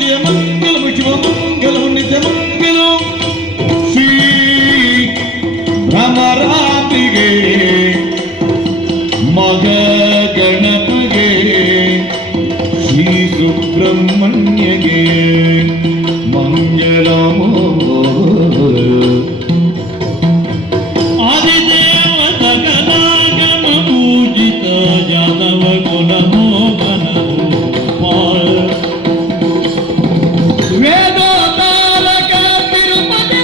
ಜಯಮಂಗಲಂ ಶಿವಮಂಗಲಂ ನಿತ್ಯಮಂಗಲಂ ಶ್ರೀ ಭ್ರಮರಾಂಬಿಗೆ ಮಗ ಗಣಪಗೆ ಶ್ರೀ ಸುಬ್ರಹ್ಮಣ್ಯಗೆ ಮಂಗಳಮೋ ಆದಿದೇವ ಗಣಗಣ ಪೂಜಿತ ಯಾದವ ಕುಲ ಮೋಹನ ವೇದೋತಾರಕ ತಿರುಪತಿ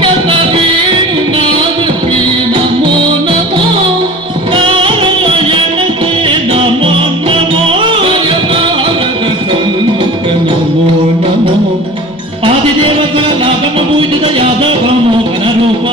ಗತವೀನಾದ ಶ್ರೀ ನಮೋ ನಮೋ ನಾರಾಯಣತೆ ನಮೋ ನಮೋ ಜಯನಾರದ ಸನ್ಮುಖ ನಮೋ ನಮೋ ಆದಿದೇವ ಕುಲ ಲಾಗಮ ಪೂಜಿತ ಯಾದವ ಮೋಹನ ರೂಪ